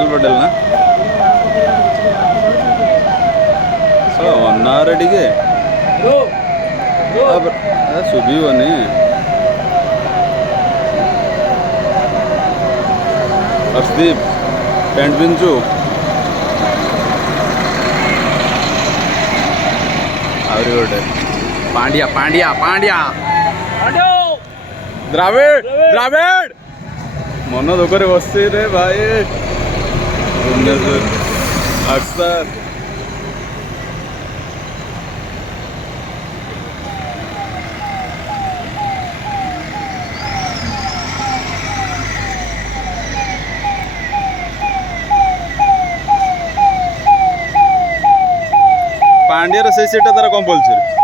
हर्षल पटेल ना sir 1 hour टिके शुभिबनी Harshdeep pant पिंचु आवरी गोटे पांड्या पांड्या पांड्या द्राविड द्राविड मन दुख बस रे भाई भुवनेश्वर अक्सर पांड्या से सीटा तार कंपलसरी